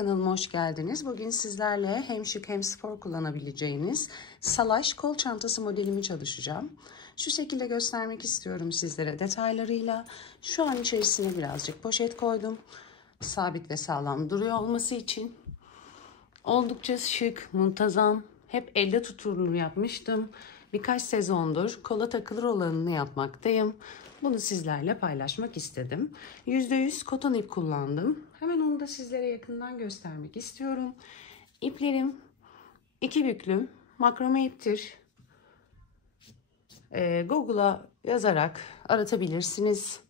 kanalıma hoş geldiniz. Bugün sizlerle hem şık hem spor kullanabileceğiniz salaş kol çantası modelimi çalışacağım. Şu şekilde göstermek istiyorum sizlere detaylarıyla. Şu an içerisine birazcık poşet koydum. Sabit ve sağlam duruyor olması için. Oldukça şık, muntazam, hep elle tutulur yapmıştım. Birkaç sezondur kola takılır olanını yapmaktayım. Bunu sizlerle paylaşmak istedim. %100 koton ip kullandım. Hemen onu da sizlere yakından göstermek istiyorum. İplerim 2 büklüm makrome iptir. Google'a yazarak aratabilirsiniz.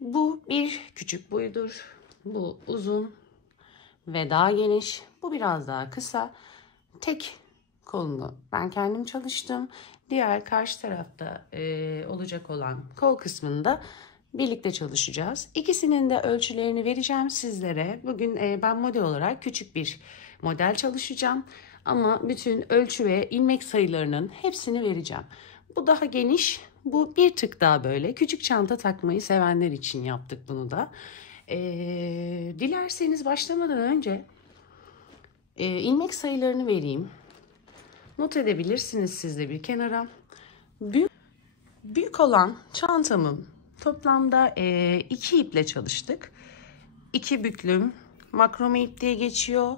Bu bir küçük boyudur. Bu uzun ve daha geniş. Bu biraz daha kısa. Tek kolunu ben kendim çalıştım. Diğer karşı tarafta olacak olan kol kısmında birlikte çalışacağız. İkisinin de ölçülerini vereceğim sizlere. Bugün ben model olarak küçük bir model çalışacağım. Ama bütün ölçü ve ilmek sayılarının hepsini vereceğim. Bu daha geniş. Bu bir tık daha böyle. Küçük çanta takmayı sevenler için yaptık bunu da. Dilerseniz başlamadan önce ilmek sayılarını vereyim. Not edebilirsiniz siz de bir kenara. Büyük olan çantamın toplamda 2 iple çalıştık. 2 büklüm makrome ip diye geçiyor.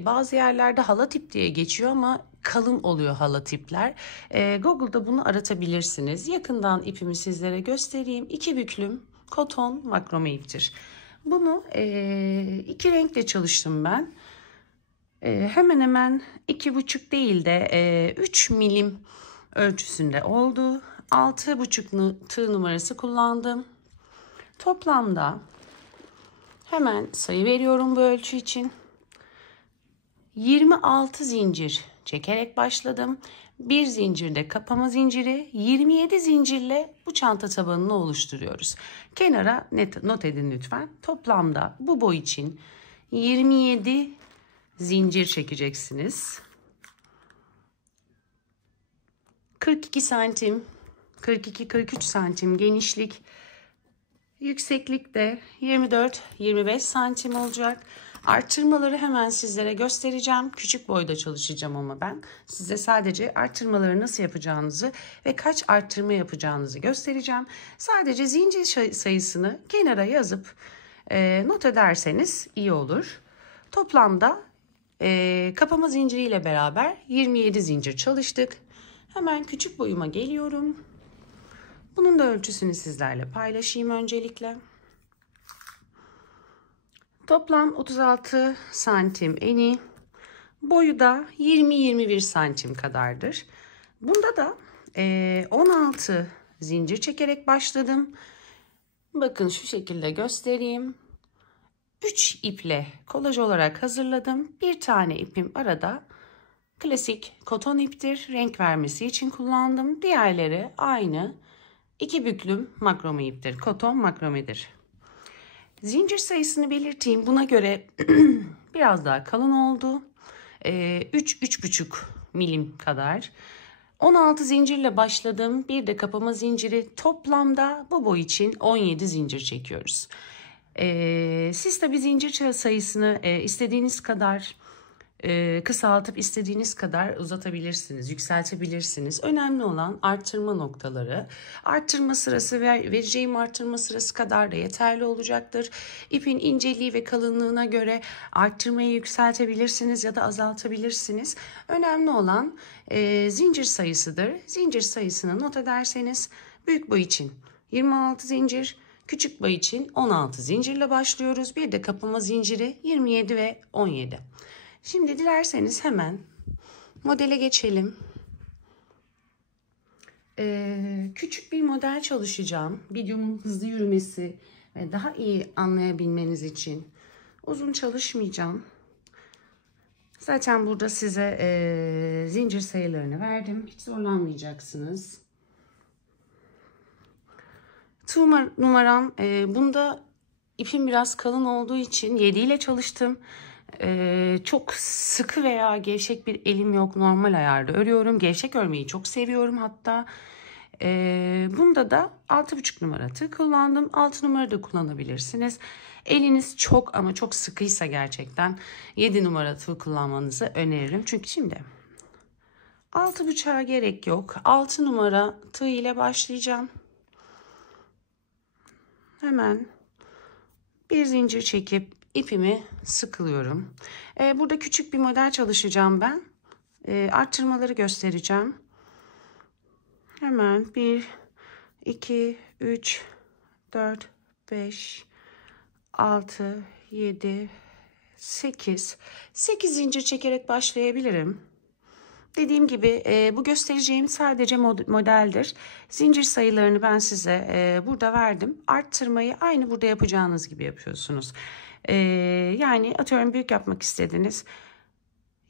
Bazı yerlerde halat ip diye geçiyor ama kalın oluyor halat ipler. Google'da bunu aratabilirsiniz. Yakından ipimi sizlere göstereyim. 2 büklüm koton makrome iptir. Bunu 2 renkle çalıştım ben. Hemen hemen 2,5 değil de 3 milim ölçüsünde oldu. 6,5 tığ numarası kullandım. Toplamda hemen sayı veriyorum bu ölçü için. 26 zincir çekerek başladım. Bir zincirde kapama zinciri, 27 zincirle bu çanta tabanını oluşturuyoruz. Kenara not edin lütfen. Toplamda bu boy için 27 zincir çekeceksiniz. 42 santim, 42-43 santim genişlik, yükseklik de 24-25 santim olacak. Artırmaları hemen sizlere göstereceğim. Küçük boyda çalışacağım ama ben size sadece artırmaları nasıl yapacağınızı ve kaç artırma yapacağınızı göstereceğim. Sadece zincir sayısını kenara yazıp not ederseniz iyi olur. Toplamda kapama zinciriyle beraber 27 zincir çalıştık. Hemen küçük boyuma geliyorum. Bunun da ölçüsünü sizlerle paylaşayım öncelikle. Toplam 36 santim eni, boyu da 20-21 santim kadardır. Bunda da 16 zincir çekerek başladım. Bakın şu şekilde göstereyim. 3 iple kolaj olarak hazırladım. Bir tane ipim arada. Klasik koton iptir. Renk vermesi için kullandım. Diğerleri aynı. 2 büklüm makrome iptir. Koton makromedir. Zincir sayısını belirteyim. Buna göre biraz daha kalın oldu. 3-3,5 milim kadar. 16 zincirle başladım. Bir de kapama zinciri. Toplamda bu boy için 17 zincir çekiyoruz. Siz tabi zincir sayısını istediğiniz kadar kısaltıp istediğiniz kadar uzatabilirsiniz, yükseltebilirsiniz. Önemli olan arttırma noktaları. Arttırma sırası vereceğim arttırma sırası kadar da yeterli olacaktır. İpin inceliği ve kalınlığına göre arttırmayı yükseltebilirsiniz ya da azaltabilirsiniz. Önemli olan zincir sayısıdır. Zincir sayısını not ederseniz büyük boy için 26 zincir, küçük boy için 16 zincirle başlıyoruz. Bir de kapama zinciri 27 ve 17. Şimdi dilerseniz hemen modele geçelim. Küçük bir model çalışacağım. Videomun hızlı yürümesi ve daha iyi anlayabilmeniz için uzun çalışmayacağım. Zaten burada size zincir sayılarını verdim. Hiç zorlanmayacaksınız. Tığ numaram bunda ipim biraz kalın olduğu için 7 ile çalıştım. Çok sıkı veya gevşek bir elim yok. Normal ayarda örüyorum. Gevşek örmeyi çok seviyorum hatta. Bunda da 6,5 numara tığ kullandım. 6 numara da kullanabilirsiniz. Eliniz çok ama çok sıkıysa gerçekten 7 numara tığ kullanmanızı öneririm. Çünkü şimdi 6,5'a gerek yok. 6 numara tığ ile başlayacağım. Hemen bir zincir çekip ipimi sıkılıyorum. Burada küçük bir model çalışacağım ben. Arttırmaları göstereceğim. Hemen 1, 2, 3, 4, 5, 6, 7, 8. 8 zincir çekerek başlayabilirim. Dediğim gibi bu göstereceğim sadece modeldir. Zincir sayılarını ben size burada verdim. Arttırmayı aynı burada yapacağınız gibi yapıyorsunuz. Yani atıyorum büyük yapmak istediniz.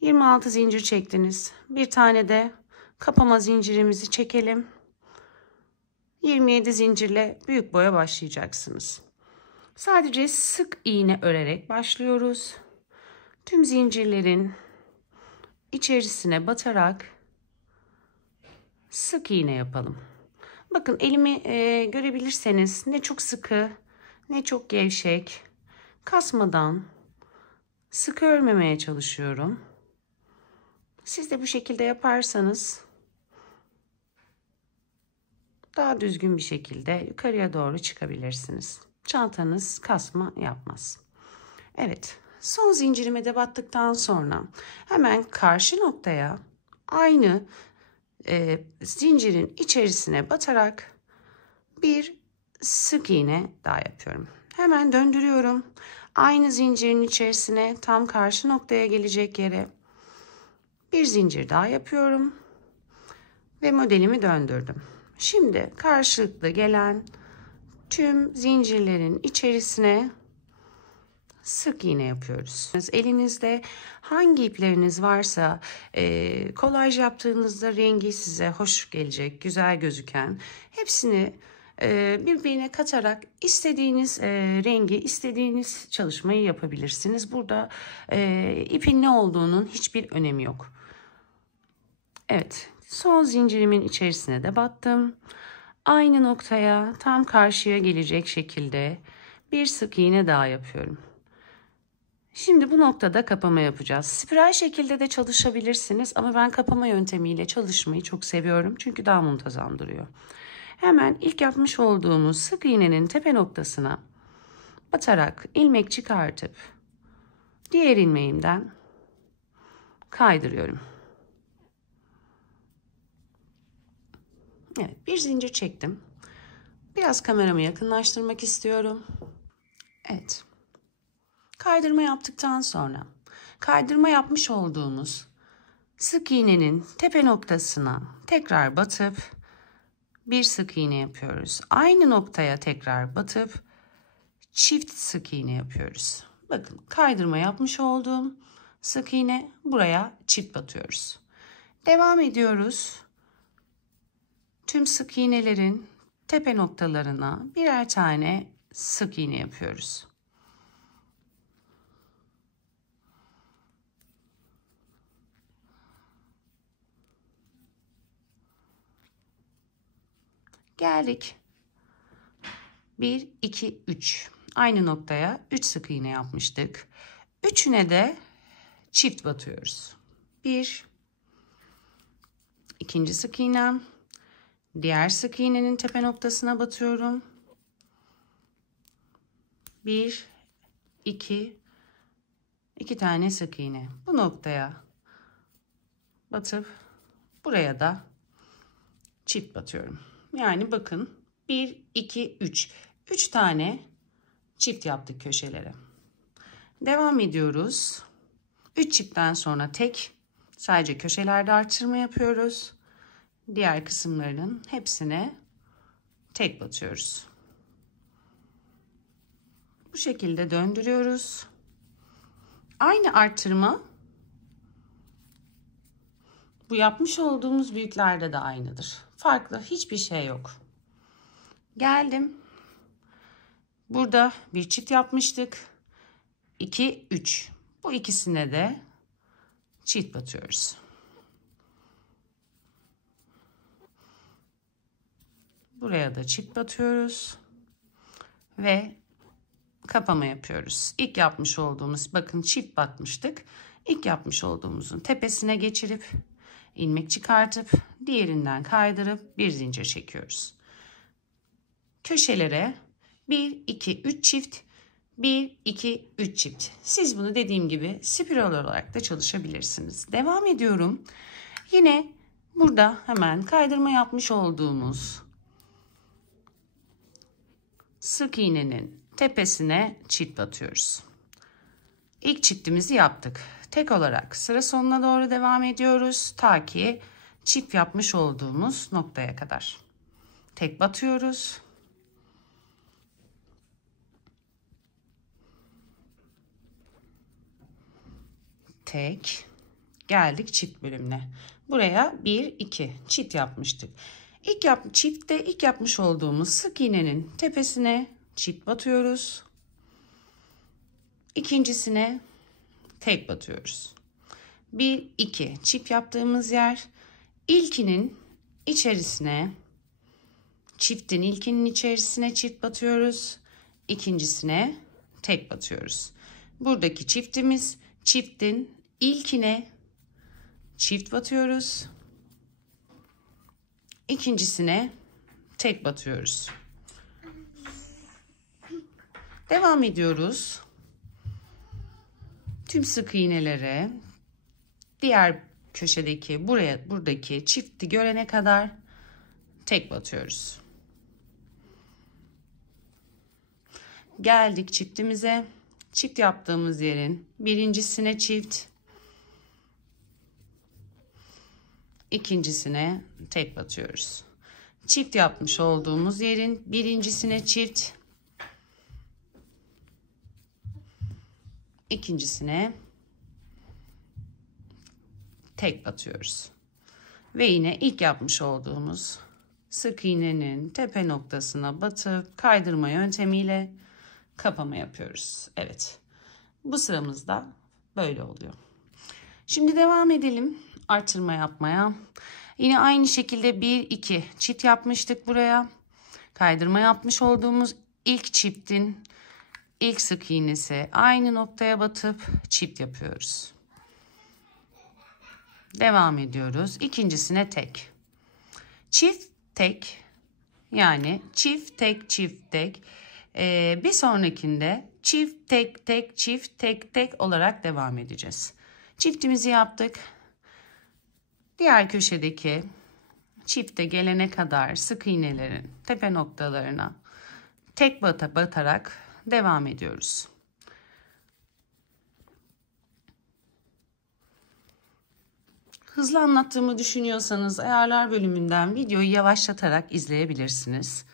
26 zincir çektiniz. Bir tane de kapama zincirimizi çekelim. 27 zincirle büyük boya başlayacaksınız. Sadece sık iğne örerek başlıyoruz. Tüm zincirlerin içerisine batarak sık iğne yapalım. Bakın elimi görebilirseniz ne çok sıkı ne çok gevşek, kasmadan sıkı örmemeye çalışıyorum. Siz de bu şekilde yaparsanız daha düzgün bir şekilde yukarıya doğru çıkabilirsiniz. Çantanız kasma yapmaz. Evet, son zincirime de battıktan sonra hemen karşı noktaya aynı zincirin içerisine batarak bir sık iğne daha yapıyorum. Hemen döndürüyorum. Aynı zincirin içerisine tam karşı noktaya gelecek yere bir zincir daha yapıyorum ve modelimi döndürdüm. Şimdi karşılıklı gelen tüm zincirlerin içerisine sık iğne yapıyoruz. Elinizde hangi ipleriniz varsa kolaj yaptığınızda rengi size hoş gelecek, güzel gözüken hepsini birbirine katarak istediğiniz rengi, istediğiniz çalışmayı yapabilirsiniz. Burada ipin ne olduğunun hiçbir önemi yok. Evet, son zincirimin içerisine de battım. Aynı noktaya tam karşıya gelecek şekilde bir sık iğne daha yapıyorum. Şimdi bu noktada kapama yapacağız. Spiral şekilde de çalışabilirsiniz ama ben kapama yöntemiyle çalışmayı çok seviyorum. Çünkü daha muntazam duruyor. Hemen ilk yapmış olduğumuz sık iğnenin tepe noktasına batarak ilmek çıkartıp diğer ilmeğimden kaydırıyorum. Evet, bir zincir çektim. Biraz kameramı yakınlaştırmak istiyorum. Evet. Kaydırma yaptıktan sonra kaydırma yapmış olduğumuz sık iğnenin tepe noktasına tekrar batıp bir sık iğne yapıyoruz. Aynı noktaya tekrar batıp çift sık iğne yapıyoruz. Bakın kaydırma yapmış olduğum sık iğne, buraya çift batıyoruz. Devam ediyoruz. Tüm sık iğnelerin tepe noktalarına birer tane sık iğne yapıyoruz. Geldik. 1, 2, 3. Aynı noktaya 3 sık iğne yapmıştık. Üçüne de çift batıyoruz. 1, ikinci sık iğnem. Diğer sık iğnenin tepe noktasına batıyorum. 1, 2, 2 tane sık iğne. Bu noktaya batıp buraya da çift batıyorum. Yani bakın 1, 2, 3. 3 tane çift yaptık köşelere. Devam ediyoruz. 3 çiftten sonra tek, sadece köşelerde artırma yapıyoruz. Diğer kısımlarının hepsine tek batıyoruz. Bu şekilde döndürüyoruz. Aynı artırma bu yapmış olduğumuz büyüklerde de aynıdır. Farklı hiçbir şey yok. Geldim. Burada bir çift yapmıştık. 2, 3. Bu ikisine de çift batıyoruz. Buraya da çift batıyoruz. Ve kapama yapıyoruz. İlk yapmış olduğumuz, bakın çift batmıştık. İlk yapmış olduğumuzun tepesine geçirip ilmek çıkartıp diğerinden kaydırıp bir zincir çekiyoruz. Köşelere 1 2 3 çift, 1 2 3 çift. Siz bunu dediğim gibi spiral olarak da çalışabilirsiniz. Devam ediyorum. Yine burada hemen kaydırma yapmış olduğumuz sık iğnenin tepesine çift batıyoruz. İlk çiftimizi yaptık. Tek olarak sıra sonuna doğru devam ediyoruz. Ta ki çift yapmış olduğumuz noktaya kadar. Tek batıyoruz. Tek. Geldik çift bölümüne. Buraya 1 2 çift yapmıştık. Çiftte ilk yapmış olduğumuz sık iğnenin tepesine çift batıyoruz. İkincisine tek batıyoruz. 1 2 çift yaptığımız yer, ilkinin içerisine, çiftin ilkinin içerisine çift batıyoruz. İkincisine tek batıyoruz. Buradaki çiftimiz, çiftin ilkine çift batıyoruz. İkincisine tek batıyoruz. Devam ediyoruz. Tüm sık iğnelere diğer köşedeki buradaki çifti görene kadar tek batıyoruz. Geldik çiftimize. Çift yaptığımız yerin birincisine çift, ikincisine tek batıyoruz. Çift yapmış olduğumuz yerin birincisine çift, ikincisine tek batıyoruz. Ve yine ilk yapmış olduğumuz sık iğnenin tepe noktasına batıp kaydırma yöntemiyle kapama yapıyoruz. Evet. Bu sıramızda böyle oluyor. Şimdi devam edelim artırma yapmaya. Yine aynı şekilde 1 2 çift yapmıştık buraya. Kaydırma yapmış olduğumuz ilk çiftin ilk sık iğnesi aynı noktaya batıp çift yapıyoruz. Devam ediyoruz. İkincisine tek. Çift tek, yani çift tek çift tek. Bir sonrakinde çift tek tek çift tek tek olarak devam edeceğiz. Çiftimizi yaptık. Diğer köşedeki çifte gelene kadar sık iğnelerin tepe noktalarına tek batarak devam ediyoruz. Hızlı anlattığımı düşünüyorsanız ayarlar bölümünden videoyu yavaşlatarak izleyebilirsiniz.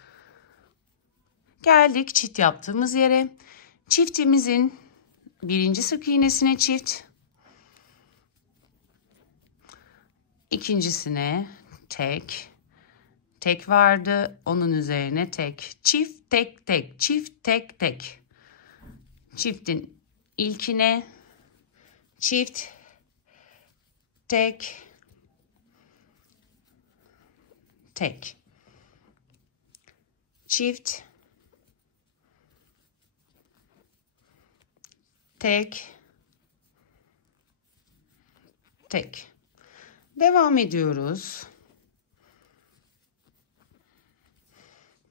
Geldik çift yaptığımız yere. Çiftimizin birinci sık iğnesine çift, ikincisine tek, tek vardı, onun üzerine tek, çift tek tek, çift tek tek. Çiftin ilkine çift, tek, tek, çift, tek, tek. Devam ediyoruz.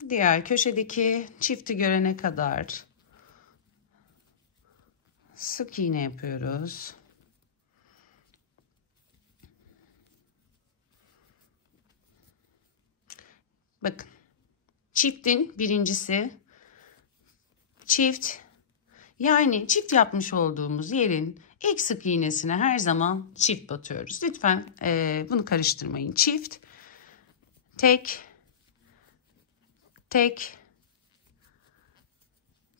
Diğer köşedeki çifti görene kadar sık iğne yapıyoruz. Bakın. Çiftin birincisi çift, yani çift yapmış olduğumuz yerin ilk sık iğnesine her zaman çift batıyoruz. Lütfen bunu karıştırmayın. Çift, tek, tek,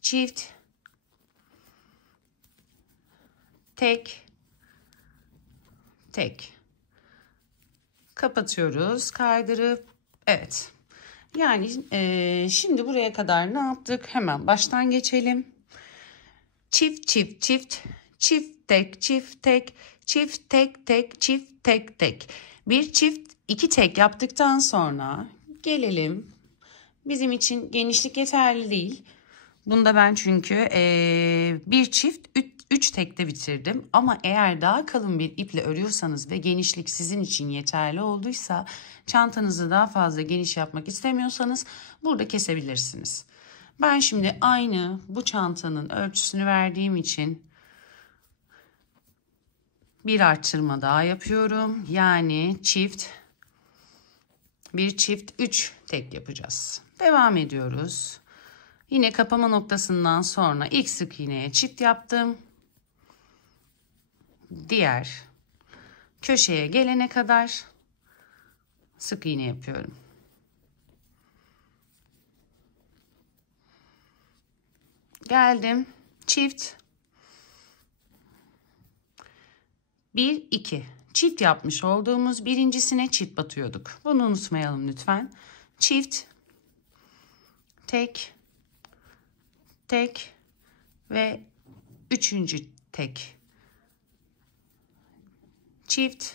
çift, tek, tek. Kapatıyoruz, kaydırıp, evet. Yani şimdi buraya kadar ne yaptık? Hemen baştan geçelim. Çift çift çift, çift tek çift tek, çift tek tek, çift tek tek. Bir çift iki tek yaptıktan sonra gelelim bizim için genişlik yeterli değil. Bunda ben çünkü bir çift 3 tekte bitirdim. Ama eğer daha kalın bir iple örüyorsanız ve genişlik sizin için yeterli olduysa, çantanızı daha fazla geniş yapmak istemiyorsanız burada kesebilirsiniz. Ben şimdi aynı bu çantanın ölçüsünü verdiğim için bir arttırma daha yapıyorum. Yani bir çift 3 tek yapacağız. Devam ediyoruz. Yine kapama noktasından sonra ilk sık iğneye çift yaptım. Diğer köşeye gelene kadar sık iğne yapıyorum. Geldim. Çift. 1 2. Çift yapmış olduğumuz birincisine çift batıyorduk. Bunu unutmayalım lütfen. Çift, tek, tek ve üçüncü tek. Çift,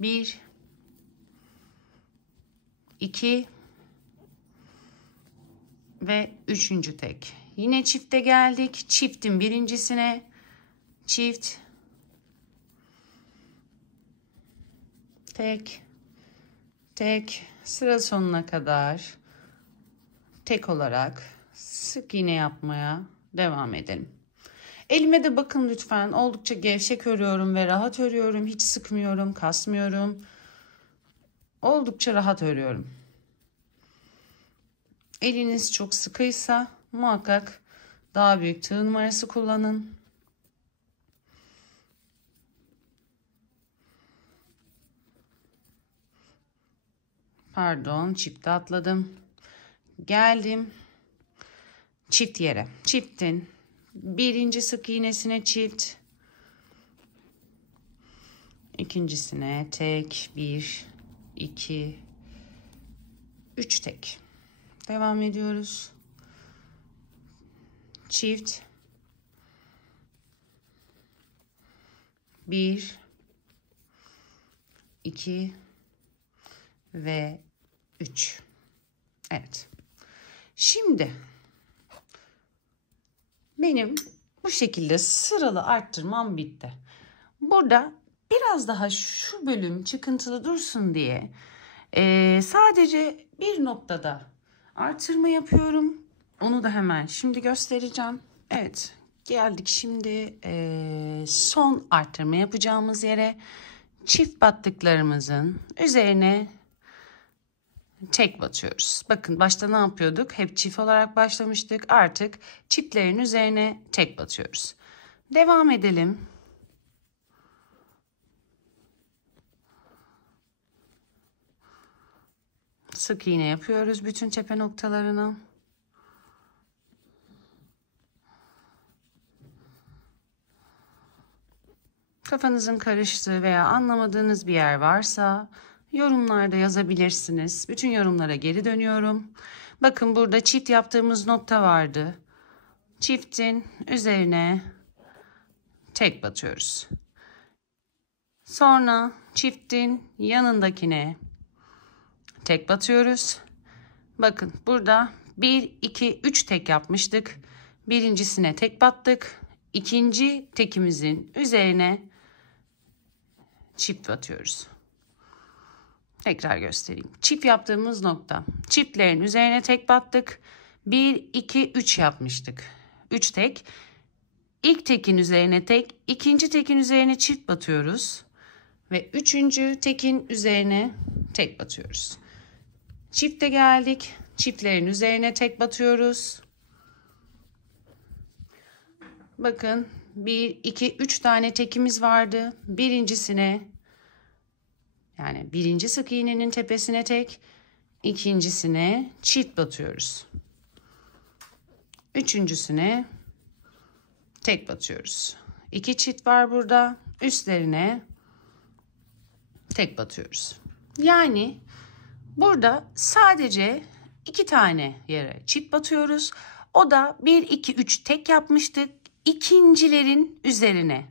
1 2 ve üçüncü tek. Yine çifte geldik. Çiftin birincisine çift, tek, tek, sıra sonuna kadar tek olarak sık iğne yapmaya devam edelim. Elime de bakın lütfen, oldukça gevşek örüyorum ve rahat örüyorum. Hiç sıkmıyorum, kasmıyorum. Oldukça rahat örüyorum. Eliniz çok sıkıysa muhakkak daha büyük tığ numarası kullanın. Pardon, çifte atladım. Geldim çift yere. Çiftin birinci sık iğnesine çift, ikincisine tek, 1 2 3 tek. Devam ediyoruz. Çift, 1 2 ve 3. Evet. Şimdi benim bu şekilde sıralı arttırmam bitti. Burada biraz daha şu bölüm çıkıntılı dursun diye sadece bir noktada artırma yapıyorum. Onu da hemen şimdi göstereceğim. Evet, geldik şimdi son arttırma yapacağımız yere. Çift battıklarımızın üzerine tek batıyoruz. Bakın başta ne yapıyorduk? Hep çift olarak başlamıştık. Artık çiftlerin üzerine tek batıyoruz. Devam edelim. Sık iğne yapıyoruz bütün tepe noktalarına. Kafanızın karıştığı veya anlamadığınız bir yer varsa yorumlarda yazabilirsiniz. Bütün yorumlara geri dönüyorum. Bakın burada çift yaptığımız nokta vardı. Çiftin üzerine tek batıyoruz. Sonra çiftin yanındakine tek batıyoruz. Bakın burada 1 2 3 tek yapmıştık. Birincisine tek battık. İkinci tekimizin üzerine çift batıyoruz. Tekrar göstereyim. Çift yaptığımız nokta. Çiftlerin üzerine tek battık. 1 2 3 yapmıştık. 3 tek. İlk tekin üzerine tek, ikinci tekin üzerine çift batıyoruz ve üçüncü tekin üzerine tek batıyoruz. Çifte geldik. Çiftlerin üzerine tek batıyoruz. Bakın 1 2 3 tane tekimiz vardı. Birincisine, yani birinci sık iğnenin tepesine tek, ikincisine çift batıyoruz. Üçüncüsüne tek batıyoruz. 2 çift var burada. Üstlerine tek batıyoruz. Yani burada sadece 2 tane yere çift batıyoruz. O da 1 2 3 tek yapmıştık. İkincilerin üzerine.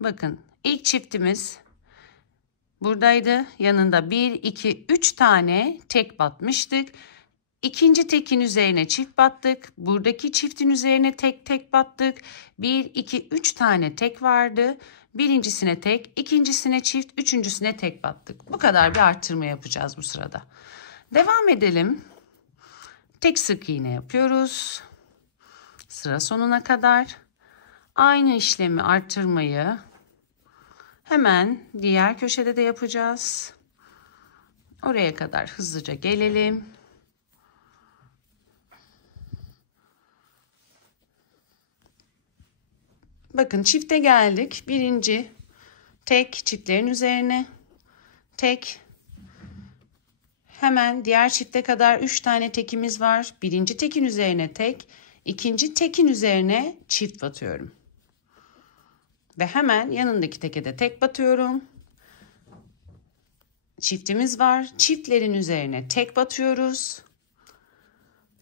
Bakın ilk çiftimiz buradaydı. Yanında 1, 2, 3 tane tek batmıştık. İkinci tekin üzerine çift battık. Buradaki çiftin üzerine tek battık. 1, 2, 3 tane tek vardı. Birincisine tek, ikincisine çift, üçüncüsüne tek battık. Bu kadar bir arttırma yapacağız bu sırada. Devam edelim. Tek sık iğne yapıyoruz. Sıra sonuna kadar. Aynı işlemi arttırmayı hemen diğer köşede de yapacağız. Oraya kadar hızlıca gelelim. Bakın çifte geldik. Birinci tek, çiftlerin üzerine tek. Hemen diğer çifte kadar 3 tane tekimiz var. Birinci tekin üzerine tek, ikinci tekin üzerine çift batıyorum. Ve hemen yanındaki teke de tek batıyorum. Çiftimiz var. Çiftlerin üzerine tek batıyoruz.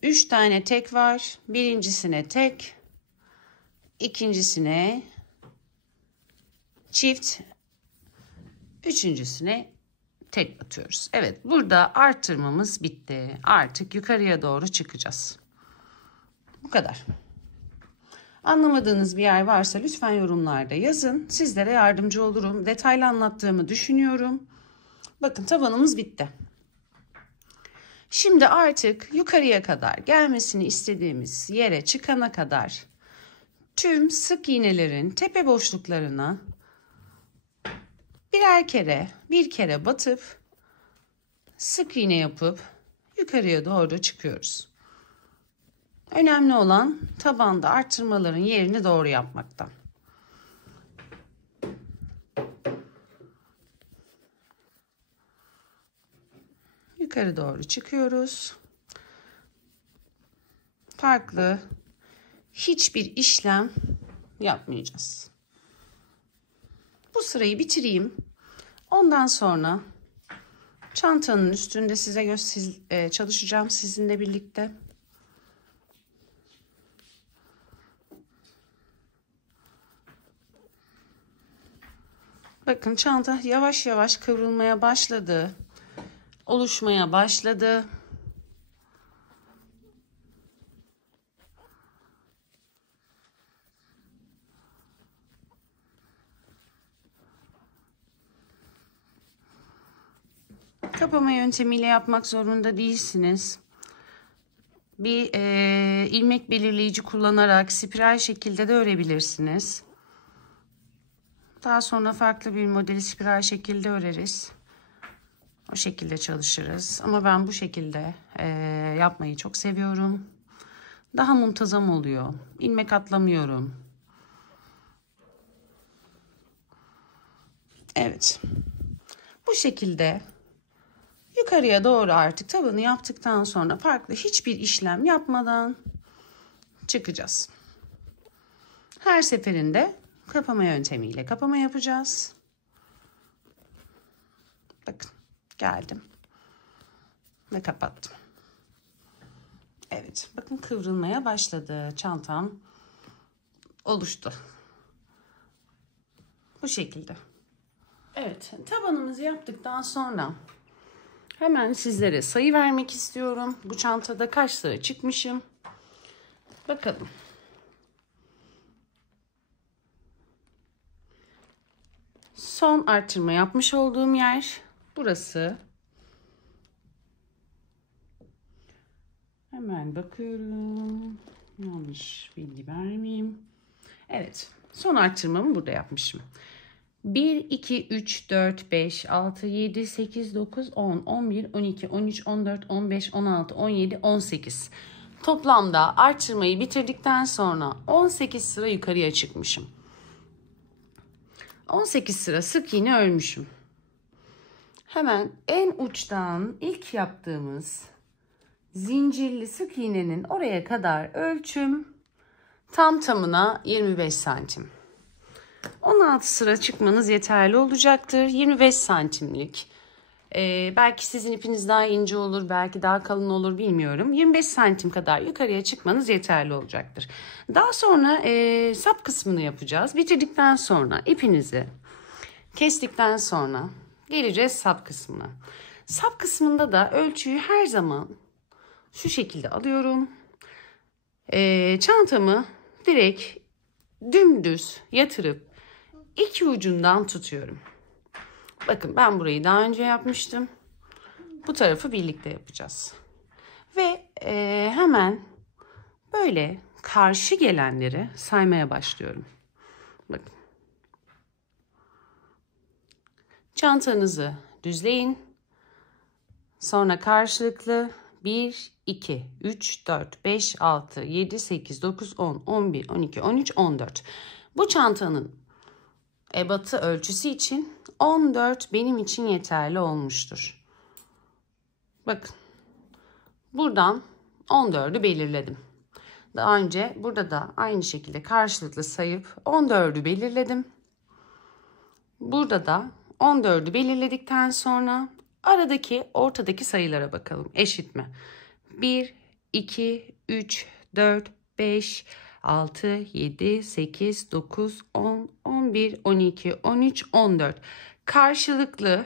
3 tane tek var. Birincisine tek, ikincisine çift, üçüncüsüne tek batıyoruz. Evet, burada artırmamız bitti. Artık yukarıya doğru çıkacağız. Bu kadar. Anlamadığınız bir yer varsa lütfen yorumlarda yazın. Sizlere yardımcı olurum. Detaylı anlattığımı düşünüyorum. Bakın tabanımız bitti. Şimdi artık yukarıya kadar gelmesini istediğimiz yere çıkana kadar tüm sık iğnelerin tepe boşluklarına bir kere batıp sık iğne yapıp yukarıya doğru çıkıyoruz. Önemli olan tabanda artırmaların yerini doğru yapmakta. Yukarı doğru çıkıyoruz. Farklı hiçbir işlem yapmayacağız. Bu sırayı bitireyim. Ondan sonra çantanın üstünde size çalışacağım sizinle birlikte. Bakın çanta yavaş yavaş kıvrılmaya başladı. Oluşmaya başladı. Kapama yöntemiyle yapmak zorunda değilsiniz. Bir ilmek belirleyici kullanarak spiral şekilde de örebilirsiniz. Daha sonra farklı bir modeli spiral şekilde öreriz. O şekilde çalışırız. Ama ben bu şekilde yapmayı çok seviyorum. Daha muntazam oluyor. İlmek atlamıyorum. Evet. Bu şekilde yukarıya doğru artık tabanı yaptıktan sonra farklı hiçbir işlem yapmadan çıkacağız. Her seferinde kapama yöntemiyle kapama yapacağız. Bakın geldim ve kapattım. Evet, bakın kıvrılmaya başladı. Çantam oluştu. Bu şekilde. Evet, tabanımızı yaptıktan sonra hemen sizlere sayı vermek istiyorum. Bu çantada kaç sıra çıkmışım? Bakalım. Son artırma yapmış olduğum yer burası. Hemen bakıyorum. Yanlış bilgi vermeyeyim. Evet. Son artırmamı burada yapmışım. 1, 2, 3, 4, 5, 6, 7, 8, 9, 10, 11, 12, 13, 14, 15, 16, 17, 18. Toplamda artırmayı bitirdikten sonra 18 sıra yukarıya çıkmışım. 18 sıra sık iğne örmüşüm. Hemen en uçtan ilk yaptığımız zincirli sık iğnenin oraya kadar ölçüm tam tamına 25 santim. 16 sıra çıkmanız yeterli olacaktır. 25 santimlik. Belki sizin ipiniz daha ince olur, belki daha kalın olur bilmiyorum. 25 santim kadar yukarıya çıkmanız yeterli olacaktır. Daha sonra sap kısmını yapacağız. Bitirdikten sonra ipinizi kestikten sonra Geleceğiz sap kısmına. Sap kısmında da ölçüyü her zaman şu şekilde alıyorum. Çantamı direkt dümdüz yatırıp iki ucundan tutuyorum. Bakın ben burayı daha önce yapmıştım. Bu tarafı birlikte yapacağız. Ve hemen böyle karşı gelenleri saymaya başlıyorum. Bakın. Çantanızı düzleyin. Sonra karşılıklı 1, 2, 3, 4, 5, 6, 7, 8, 9, 10, 11, 12, 13, 14. Bu çantanın ebatı ölçüsü için 14 benim için yeterli olmuştur. Bakın. Buradan 14'ü belirledim. Daha önce burada da aynı şekilde karşılıklı sayıp 14'ü belirledim. Burada da 14'ü belirledikten sonra ortadaki sayılara bakalım. Eşit mi? 1, 2, 3, 4, 5, 6, 7, 8, 9, 10, 11, 12, 13, 14. Karşılıklı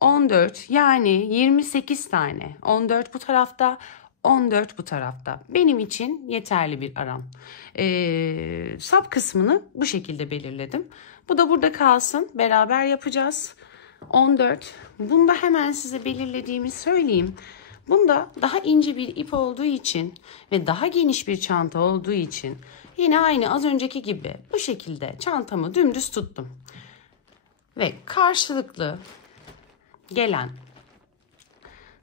14 yani 28 tane. 14 bu tarafta, 14 bu tarafta. Benim için yeterli bir aram. Sap kısmını bu şekilde belirledim. Bu da burada kalsın. Beraber yapacağız. 14. Bunda hemen size belirlediğimi söyleyeyim. Bunda daha ince bir ip olduğu için ve daha geniş bir çanta olduğu için yine aynı az önceki gibi bu şekilde çantamı dümdüz tuttum. Ve karşılıklı gelen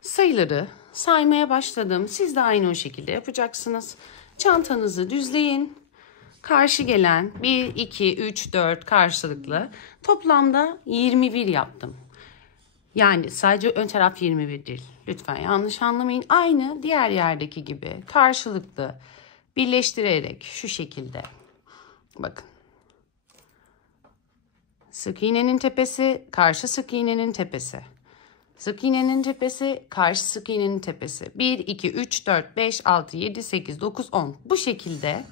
sayıları saymaya başladım. Siz de aynı o şekilde yapacaksınız. Çantanızı düzleyin. Karşı gelen 1, 2, 3, 4 karşılıklı. Toplamda 21 yaptım. Yani sadece ön taraf 21 değil. Lütfen yanlış anlamayın. Aynı diğer yerdeki gibi karşılıklı birleştirerek şu şekilde. Bakın. Sık iğnenin tepesi, karşı sık iğnenin tepesi. Sık iğnenin tepesi, karşı sık iğnenin tepesi. 1, 2, 3, 4, 5, 6, 7, 8, 9, 10. Bu şekilde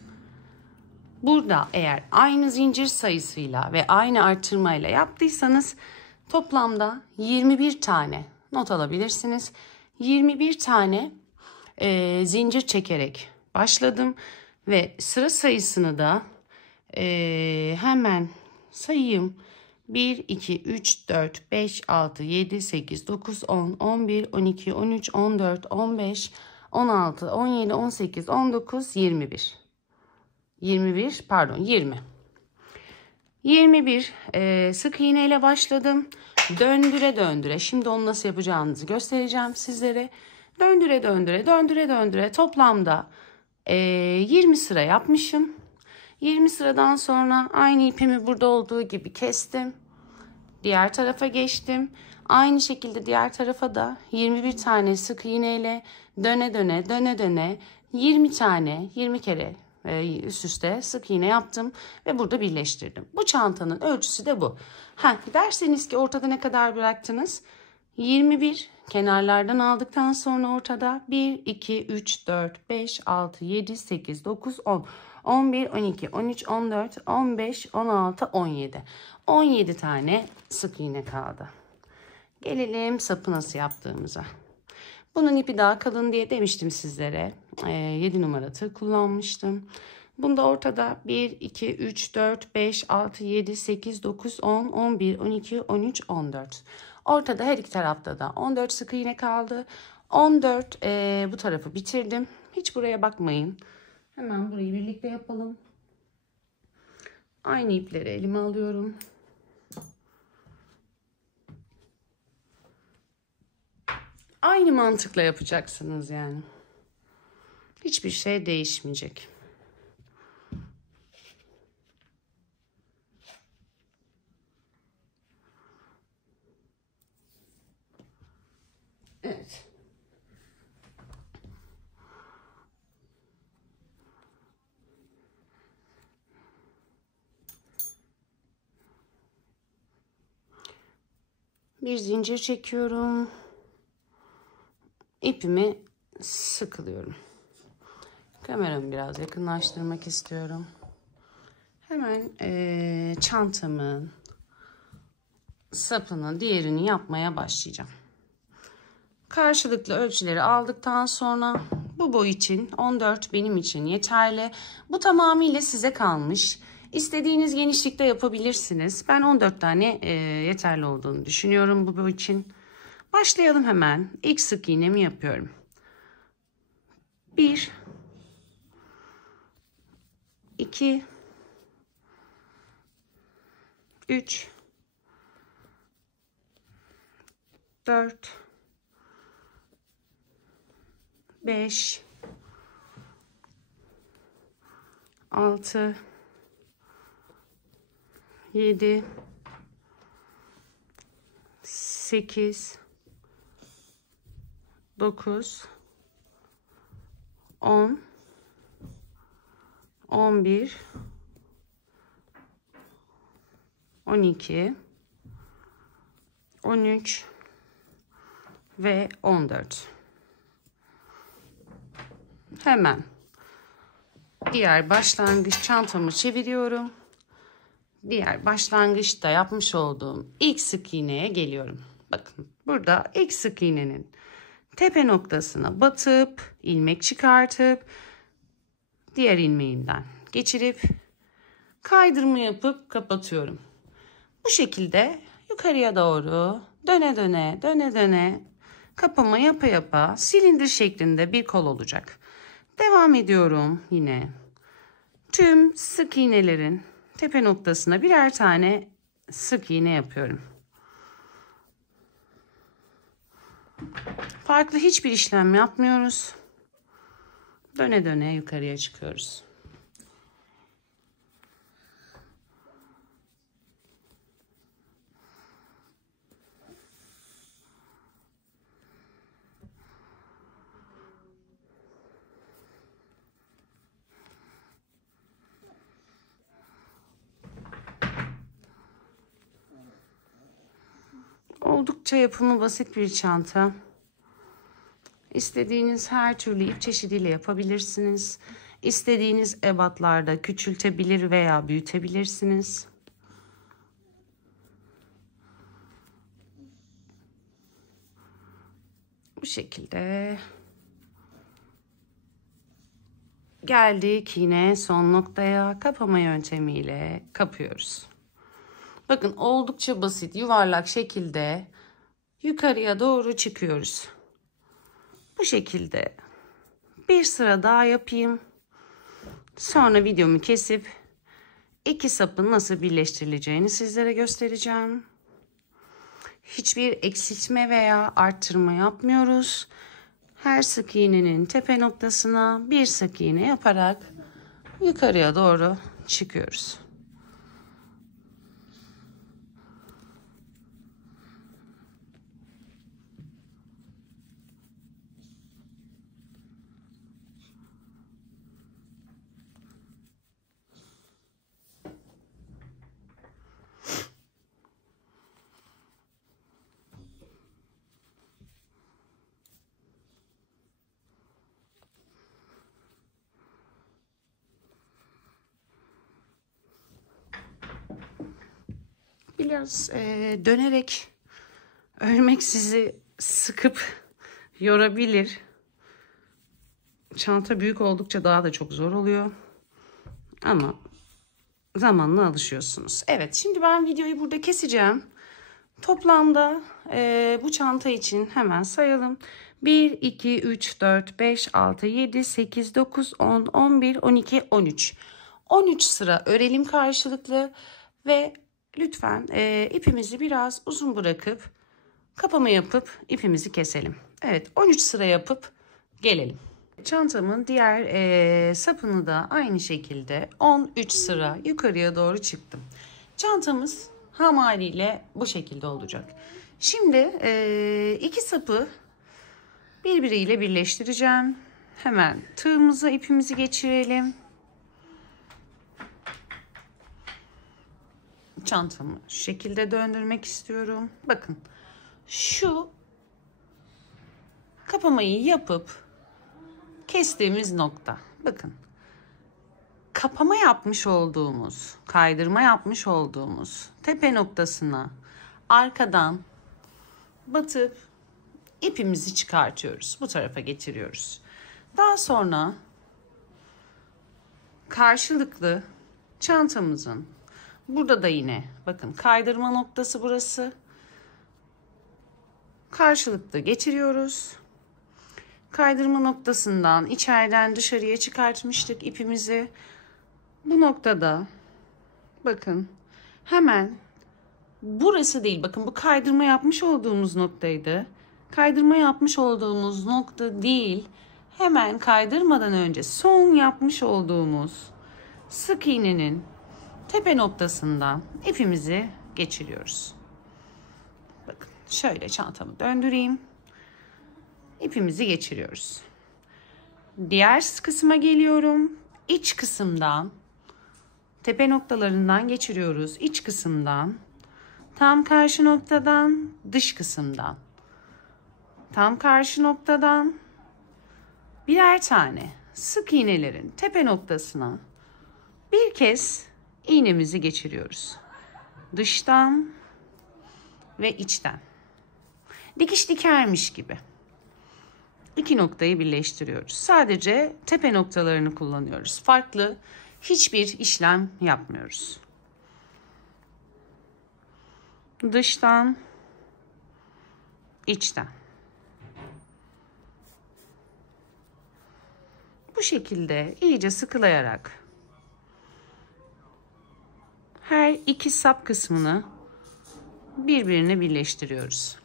burada eğer aynı zincir sayısıyla ve aynı artırmayla yaptıysanız toplamda 21 tane not alabilirsiniz. 21 tane zincir çekerek başladım ve sıra sayısını da hemen sayayım. 1, 2, 3, 4, 5, 6, 7, 8, 9, 10, 11, 12, 13, 14, 15, 16, 17, 18, 19, 21. 20. 21 sık iğne ile başladım. Döndüre döndüre. Şimdi onu nasıl yapacağınızı göstereceğim sizlere. Döndüre döndüre toplamda 20 sıra yapmışım. 20 sıradan sonra aynı ipimi burada olduğu gibi kestim. Diğer tarafa geçtim. Aynı şekilde diğer tarafa da 21 tane sık iğne ile döne 20 kere üst üste sık iğne yaptım ve burada birleştirdim. Bu çantanın ölçüsü de bu. Derseniz ki ortada ne kadar bıraktınız? 21 kenarlardan aldıktan sonra ortada 1, 2, 3, 4, 5, 6, 7, 8, 9, 10, 11, 12, 13, 14, 15, 16, 17. 17 tane sık iğne kaldı. Gelelim sapı nasıl yaptığımıza. Bunun ipi daha kalın diye demiştim sizlere. 7 numara tığ kullanmıştım. Bunda ortada 1, 2, 3, 4, 5, 6, 7, 8, 9, 10, 11, 12, 13, 14. Ortada her iki tarafta da 14 sık iğne kaldı. 14 bu tarafı bitirdim. Hiç buraya bakmayın. Hemen burayı birlikte yapalım. Aynı ipleri elime alıyorum. Aynı mantıkla yapacaksınız yani. Hiçbir şey değişmeyecek. Evet. Bir zincir çekiyorum. İpimi sıkılıyorum. Kameramı biraz yakınlaştırmak istiyorum. Hemen çantamın sapının diğerini yapmaya başlayacağım. Karşılıklı ölçüleri aldıktan sonra bu boy için 14 benim için yeterli. Bu tamamıyla size kalmış. İstediğiniz genişlikte yapabilirsiniz. Ben 14 tane yeterli olduğunu düşünüyorum bu boy için. Başlayalım hemen. İlk sık iğnemi yapıyorum. 1 2 3 4 5 6 7 8 9 10 11 12 13 ve 14. Hemen diğer başlangıç çantamı çeviriyorum. Diğer başlangıçta yapmış olduğum ilk sık iğneye geliyorum. Bakın burada ilk sık iğnenin tepe noktasına batıp ilmek çıkartıp diğer ilmeğinden geçirip kaydırma yapıp kapatıyorum. Bu şekilde yukarıya doğru döne döne kapama yapa yapa silindir şeklinde bir kol olacak. Devam ediyorum yine. Tüm sık iğnelerin tepe noktasına birer tane sık iğne yapıyorum. Farklı hiçbir işlem yapmıyoruz. Döne döne yukarıya çıkıyoruz. Oldukça yapımı basit bir çanta. İstediğiniz her türlü ip çeşidiyle yapabilirsiniz. İstediğiniz ebatlarda küçültebilir veya büyütebilirsiniz. Bu şekilde geldik yine son noktaya, kapama yöntemiyle kapıyoruz. Bakın oldukça basit, yuvarlak şekilde yukarıya doğru çıkıyoruz. Bu şekilde bir sıra daha yapayım. Sonra videomu kesip iki sapın nasıl birleştirileceğini sizlere göstereceğim. Hiçbir eksiltme veya arttırma yapmıyoruz. Her sık iğnenin tepe noktasına bir sık iğne yaparak yukarıya doğru çıkıyoruz. Biraz dönerek örmek sizi sıkıp yorabilir. Çanta büyük oldukça daha da çok zor oluyor. Ama zamanla alışıyorsunuz. Evet, şimdi ben videoyu burada keseceğim. Toplamda bu çanta için hemen sayalım. 1, 2, 3, 4, 5, 6, 7, 8, 9, 10, 11, 12, 13. 13 sıra örelim karşılıklı ve lütfen ipimizi biraz uzun bırakıp kapama yapıp ipimizi keselim. Evet, 13 sıra yapıp gelelim. Çantamın diğer sapını da aynı şekilde 13 sıra yukarıya doğru çıktım. Çantamız ham haliyle bu şekilde olacak. Şimdi iki sapı birbiriyle birleştireceğim. Hemen tığımıza ipimizi geçirelim. Çantamı şu şekilde döndürmek istiyorum. Bakın şu kapamayı yapıp kestiğimiz nokta. Bakın kapama yapmış olduğumuz, kaydırma yapmış olduğumuz tepe noktasına arkadan batıp ipimizi çıkartıyoruz. Bu tarafa getiriyoruz. Daha sonra karşılıklı çantamızın burada da yine bakın kaydırma noktası burası. Karşılıklı getiriyoruz. Kaydırma noktasından içeriden dışarıya çıkartmıştık ipimizi. Bu noktada bakın hemen burası değil, bakın bu kaydırma yapmış olduğumuz noktaydı. Kaydırma yapmış olduğumuz nokta değil, hemen kaydırmadan önce son yapmış olduğumuz sık iğnenin tepe noktasından ipimizi geçiriyoruz. Bakın şöyle çantamı döndüreyim. İpimizi geçiriyoruz. Diğer kısma geliyorum. İç kısımdan tepe noktalarından geçiriyoruz. İç kısımdan, tam karşı noktadan, dış kısımdan, tam karşı noktadan birer tane sık iğnelerin tepe noktasına bir kez iğnemizi geçiriyoruz. Dıştan ve içten. Dikiş dikermiş gibi. İki noktayı birleştiriyoruz. Sadece tepe noktalarını kullanıyoruz. Farklı hiçbir işlem yapmıyoruz. Dıştan, içten. Bu şekilde iyice sıkılayarak her iki sap kısmını birbirine birleştiriyoruz.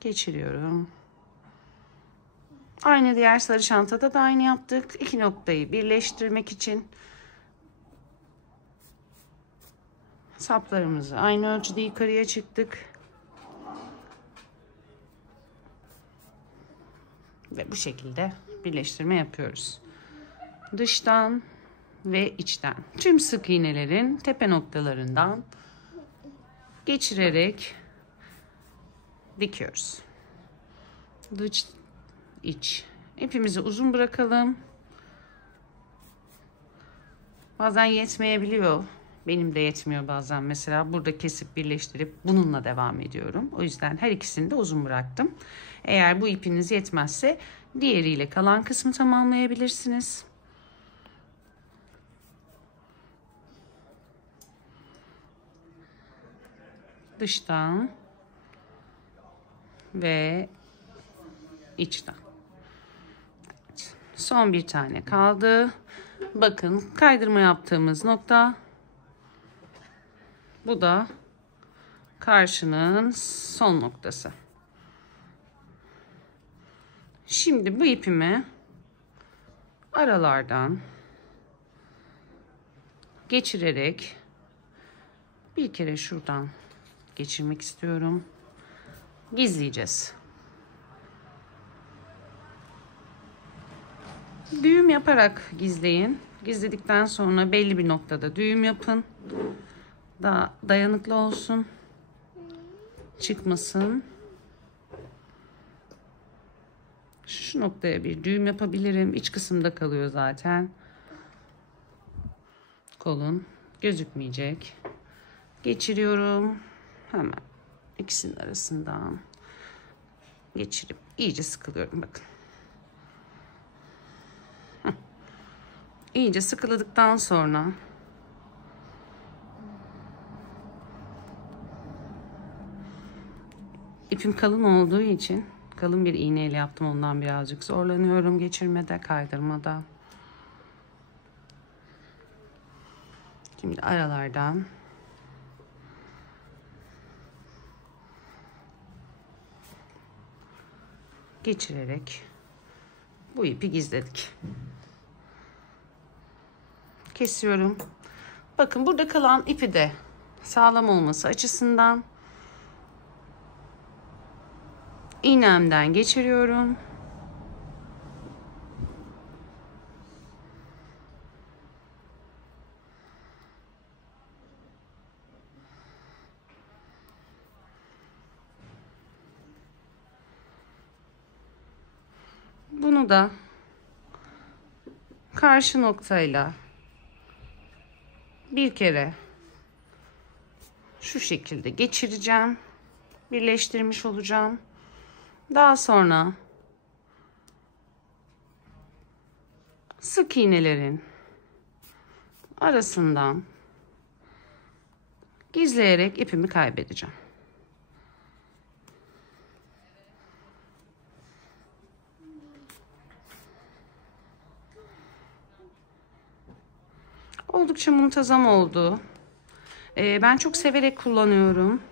Geçiriyorum. Aynı diğer sarı çantada da aynı yaptık. İki noktayı birleştirmek için saplarımızı aynı ölçüde yukarıya çıktık. Ve bu şekilde birleştirme yapıyoruz. Dıştan ve içten. Tüm sık iğnelerin tepe noktalarından geçirerek dikiyoruz. Dış, iç. İpimizi uzun bırakalım. Bazen yetmeyebiliyor. Benim de yetmiyor bazen. Mesela burada kesip birleştirip bununla devam ediyorum. O yüzden her ikisini de uzun bıraktım. Eğer bu ipiniz yetmezse diğeriyle kalan kısmı tamamlayabilirsiniz. Dıştan ve içten. Son bir tane kaldı. Bakın kaydırma yaptığımız nokta. Bu da karşının son noktası. Şimdi bu ipimi aralardan geçirerek bir kere şuradan geçirmek istiyorum. Gizleyeceğiz. Düğüm yaparak gizleyin. Gizledikten sonra belli bir noktada düğüm yapın. Daha dayanıklı olsun. Çıkmasın. Şu noktaya bir düğüm yapabilirim. İç kısımda kalıyor zaten. Kolun gözükmeyecek. Geçiriyorum. Hemen ikisinin arasından geçirip iyice sıkılıyorum. Bakın. İyice sıkıladıktan sonra ipim kalın olduğu için kalın bir iğneyle yaptım. Ondan birazcık zorlanıyorum geçirmede, kaydırmada. Şimdi aralardan geçirerek bu ipi gizledik. Kesiyorum. Bakın burada kalan ipi de sağlam olması açısından iğnemden geçiriyorum. Bunu da karşı noktayla bir kere şu şekilde geçireceğim. Birleştirmiş olacağım. Daha sonra sık iğnelerin arasından gizleyerek ipimi kaybedeceğim. Oldukça muntazam oldu. Ben çok severek kullanıyorum.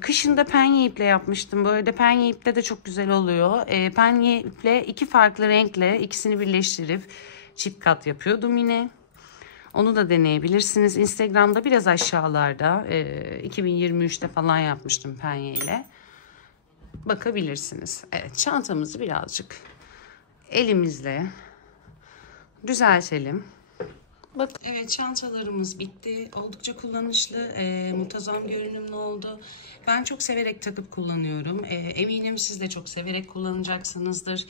Kışın da penye iple yapmıştım. Böyle de penye iple de çok güzel oluyor. Penye iple iki farklı renkle ikisini birleştirip çift kat yapıyordum yine. Onu da deneyebilirsiniz. Instagram'da biraz aşağılarda 2023'te falan yapmıştım penye ile. Bakabilirsiniz. Evet, çantamızı birazcık elimizle düzeltelim. Bak, evet, çantalarımız bitti. Oldukça kullanışlı, muntazam görünümlü oldu. Ben çok severek takıp kullanıyorum. Eminim siz de çok severek kullanacaksınızdır.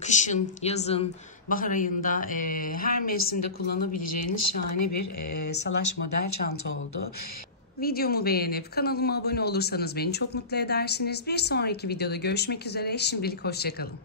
Kışın, yazın, bahar ayında her mevsimde kullanabileceğiniz şahane bir salaş model çanta oldu. Videomu beğenip kanalıma abone olursanız beni çok mutlu edersiniz. Bir sonraki videoda görüşmek üzere. Şimdilik hoşça kalın.